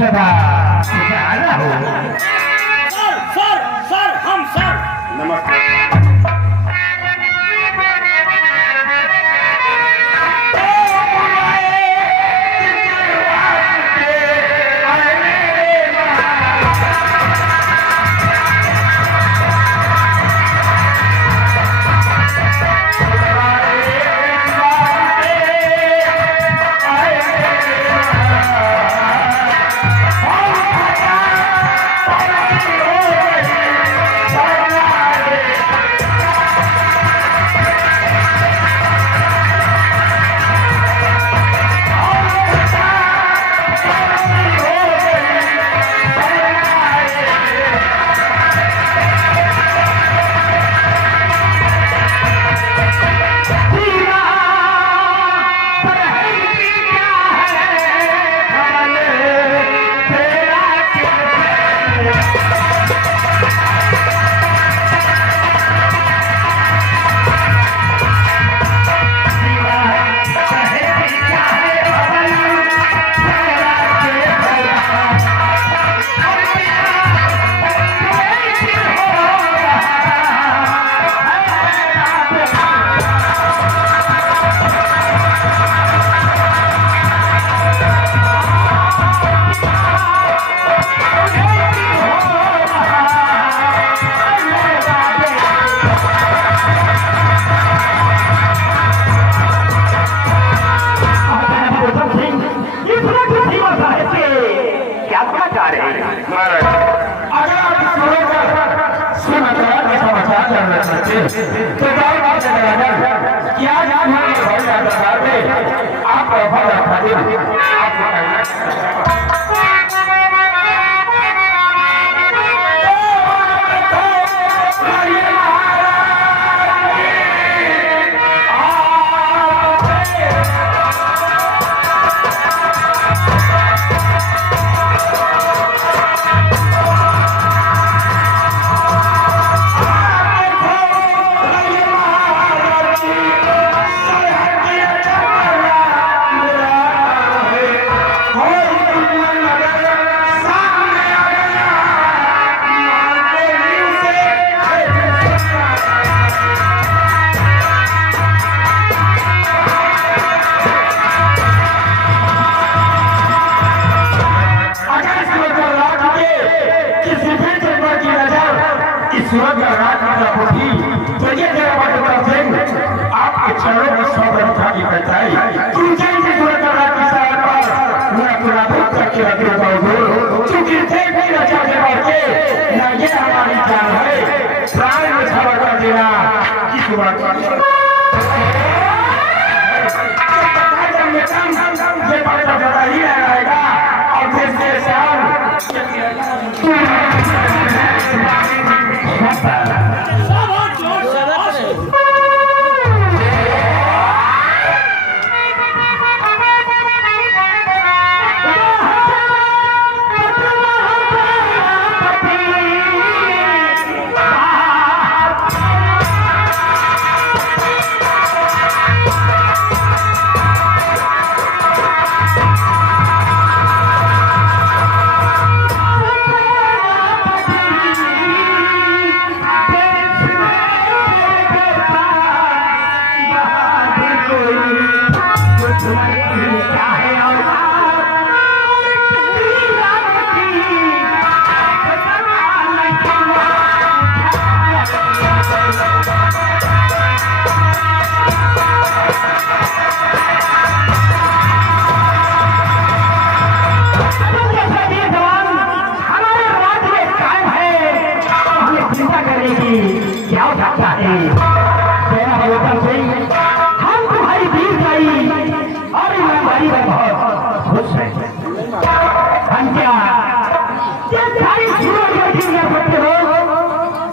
सदा उजाला हो। Sir sir sir हम सर नमस्ते।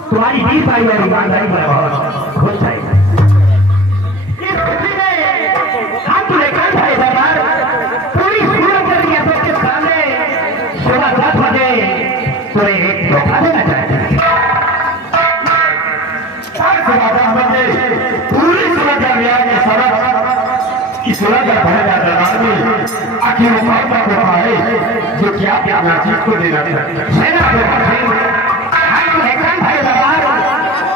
तुम्हारी 20 भाई और ईमानदारी पर बहुत खुश है। हम तुम्हें कल है दरबार पूरी सूरत के सबके सामने सुबह 10 बजे तुम्हें एक तोहफा देना चाहते हैं। सुबह 10 बजे पूरी सूरत के सबक इस सूरज का भरेगा दरबार में आखिर वो कौन सा धोखा है जो क्या क्या चीज को देना चाहता है? सेना भाई दरबार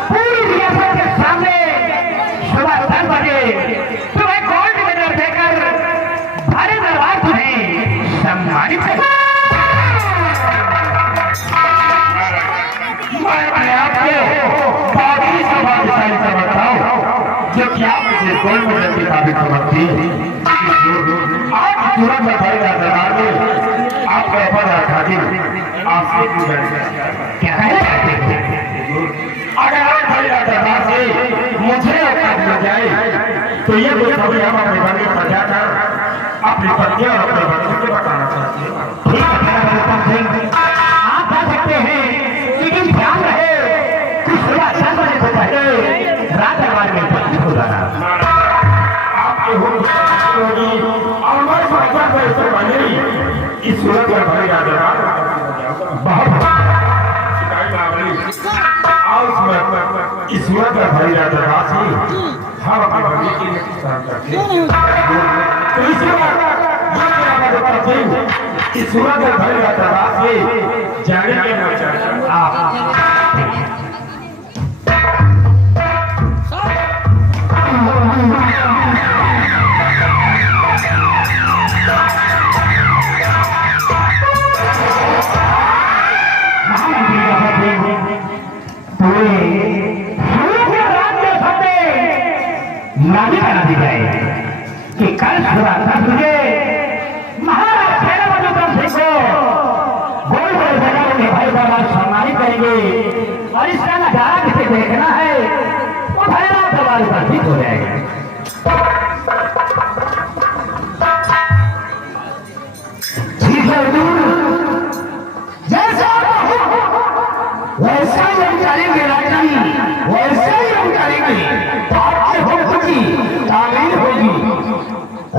पूरी रियासत के सामने सुबह 10 बजे तुम्हें गोल्ड मेडल देकर भारे दरबार तुम्हें सम्मानित करेगा। मैं आपको बाकी सवाल समझता हूँ जो क्या मुझे गोल्ड मेडल की काबिल समझती है। आज तुरंत भरेगा दरबार में आपका अपना खातिर आपसे क्या कहना चाहते हैं? अगर आप भरेगा दरबार से मुझे अवकाश मिल जाए तो ये कोई सभी हम अपने बने पर जाकर अपनी पत्नी और अपने बच्चों को बताना चाहते हैं। ठीक है, आप जा सकते हैं, लेकिन ध्यान रहे कि सुबह 10 बजे से पहले रात दरबार में उपस्थित हो जाना। आपके होगी और हमारे समाचार में इससे पहले इस सूरत में भरेगा दरबार बहुत इस सूरत में भरेगा दरबार से हम अपने बंदी के लिए काम करते हैं। तो इसके बाद इस सूरत में भरेगा दरबार से जाने के आप नारी बना दी जाए कि कल सुबह 10 बजे महाराज सेनापति सिंह को गोल गोल जगह में भाई बाबा सम्मानित करेंगे और इसका नजारा जिसे देखना है वो भैरव दरबार उपस्थित हो जाएगा। ठीक है जैसा वैसा ही हम करेंगे राजन, वैसा ही हम करेंगे। तालीम होगी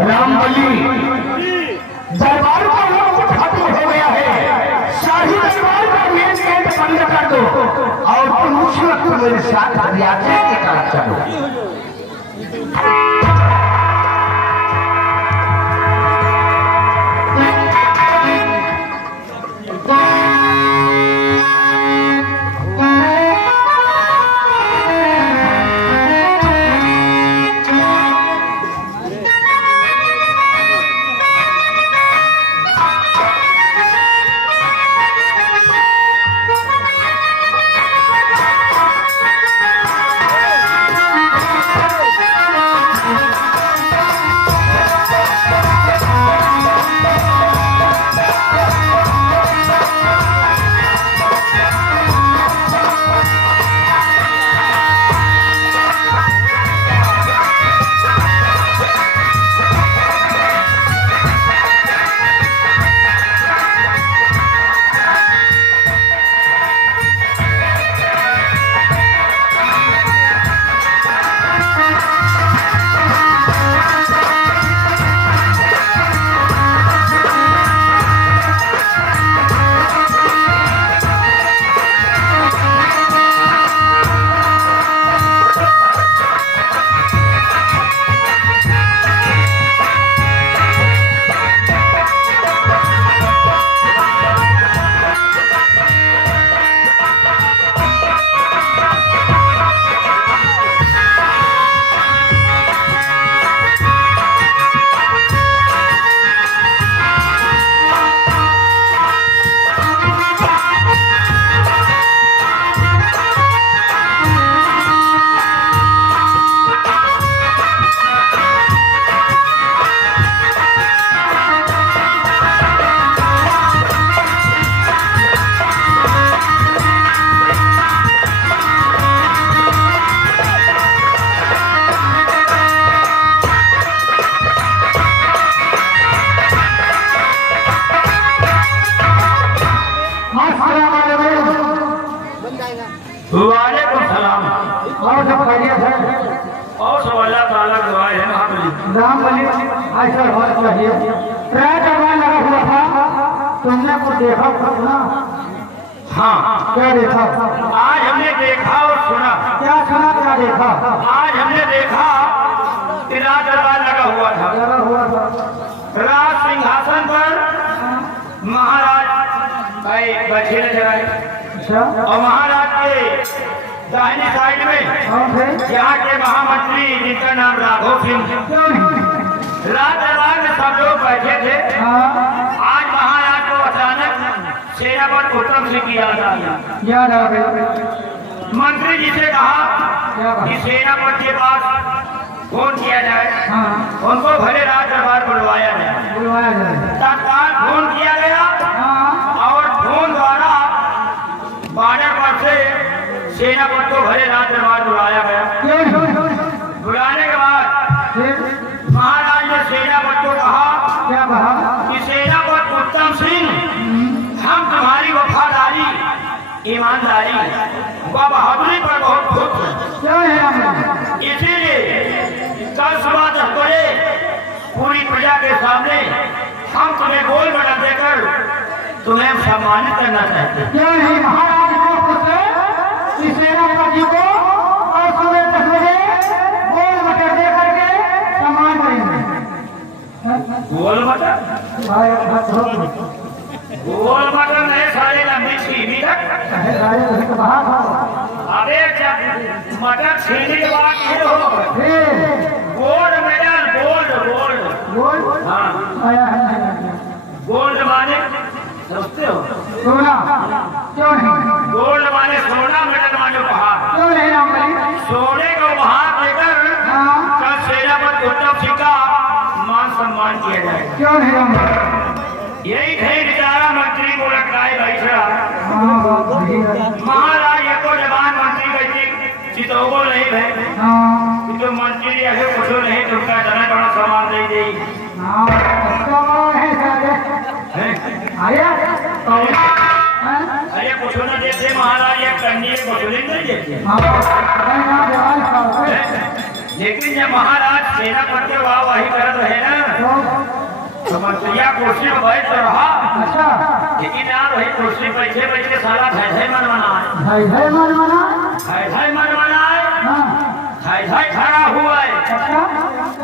रामबली दरबार का वक्त खत्म हो गया है। शाही दरबार का मेन गेट बंद कर दो और तुम उस वक्त मेरे साथ यात्रा के साथ चलो। वालेकुम सलाम। और सब बढ़िया है और सब अल्लाह ताला की दुआ है। राम बलि ऐसा होना चाहिए। ट्रैक दरबार लगा हुआ था, तुमने कुछ देखा ना? हाँ, क्या देखा? आज हमने देखा और सुना। क्या सुना, क्या देखा? आज हमने देखा कि रात दरबार लगा हुआ था। लगा बैठे नजर आए अच्छा और महाराज के दाहिनी साइड में और फिर यहाँ के महामंत्री जिनका नाम राघव सिंह, क्यों नहीं राज दरबार में सब लोग बैठे थे। हाँ आज महाराज को अचानक सेनापति उत्तम सिंह की याद आ गई। याद आ गया मंत्री जी से कहा क्या कि बात सेनापति के पास फोन किया जाए, हाँ उनको भले राज दरबार बुलवाया जाए। बुलवाया जाए तत्काल फोन किया गया हाँ और फोन द्वारा बॉर्डर पर से सेनापति को भले राज दरबार बुलाया गया। क्यों नहीं बुलाने के बाद फिर महाराज ने सेनापति को कहा क्या कहा कि सेनापति उत्तम सिंह, हम तुम्हारी वफादारी, ईमानदारी व बहादुरी पर बहुत खुश हैं। क्यों है हम इसीलिए कल सुबह 10 बजे पूरी प्रजा के सामने हम तुम्हें गोल मेडल देकर तुम्हें सम्मानित करना चाहते हैं। क्यों नहीं महाराज को खुश इस सेनापति को और सुबह 10 बजे गोल मटर दे करके सम्मान करेंगे गोल मटर? भाई बात हो गोल मटर नहीं, सारे लंबी छीनी तक। बाहर अरे जब मटर छीनी के बाद ये हो फिर गोल्ड मेडल, गोल्ड गोल्ड। गोल हाँ, आया है गोल्ड माने समझते हो? सोना क्यों नहीं गोल्ड माने सोना, मेडल माने उपहार। क्यों नहीं राम भाई सोने का उपहार देकर हाँ कल सेनापति उत्तम सिंह का मान सम्मान किया जाएगा। क्यों नहीं राम भाई यही थे बेचारा मंत्री को लटकाए बैठा। हाँ बात सही है महाराज ये तो जवान मंत्री बैठी चितौगो नहीं है, हाँ तो मंत्री ऐसे कुछ नहीं, तुमका इतना बड़ा सामान दे दी हाँ अच्छा बात है सारे आया अरे कुछ न देते महाराज, ये कन्या कुछ नहीं देते। हाँ जवान साहब लेकिन जब महाराज सेनापति वाह वही करत रहे ना, तो मंत्रिया कुर्सी में बैठ तो रहा, अच्छा लेकिन यार वही कुर्सी बैठे बैठे सारा धै मन बनाए, भाई है मन मना धै मन बनाए, हाँ धै खड़ा हुआ है, अच्छा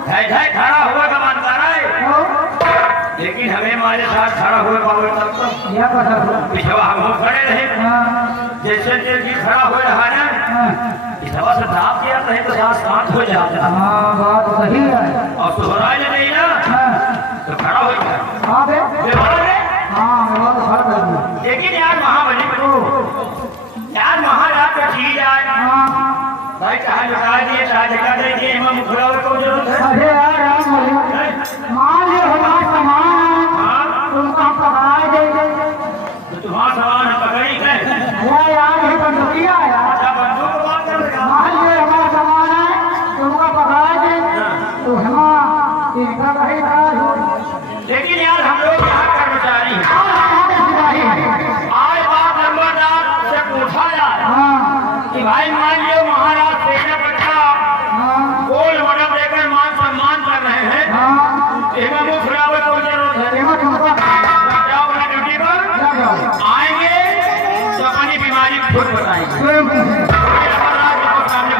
धै खड़ा हुआ का मन कर रहा है। तो लेकिन हमें हमारे साथ खड़ा हुए बाबू तक यह पता हुआ पिछवा हम खड़े रहे, हाँ जैसे जी खड़ा हो रहा ना, हाँ पिछवा से दाप किया रहे तो साथ साथ हो जाता हाँ बात सही है और सुहराई नहीं ना हाँ तो खड़ा हो जाए। हाँ बे व्यवहार में हाँ बात हर कर लेकिन यार महाबली यार महाराज का चीज आए हाँ भाई कहा लुटा दिए, जगह दे दिए, हम मुखड़ा को जरूरत है। अरे यार राम बोले मान लो हमारा सामान है हाँ, तुमको पकड़ा देंगे तो तुम्हारा सामान हम पकड़ी गए। अरे यार ये बंदूकिया है यार अच्छा बंदूक को बात कर रहे मान लो हमारा सामान है तुमको पकड़ा देंगे तो हम इनका कहीं कार हो लेकिन यार हम लोग यहाँ कर्मचारी हैं। आज बात नंबरदार से पूछा जाए हाँ कि भाई मान लियो महाराज सेनापति का हाँ गोल मडल देकर मान सम्मान कर रहे हैं, हाँ एवं मुख रावत को जरूरत है। देखो तुमको जाओ अपने ड्यूटी पर, आएंगे तो अपनी बीमारी खुद बताएंगे। महाराज को सामने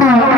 हाँ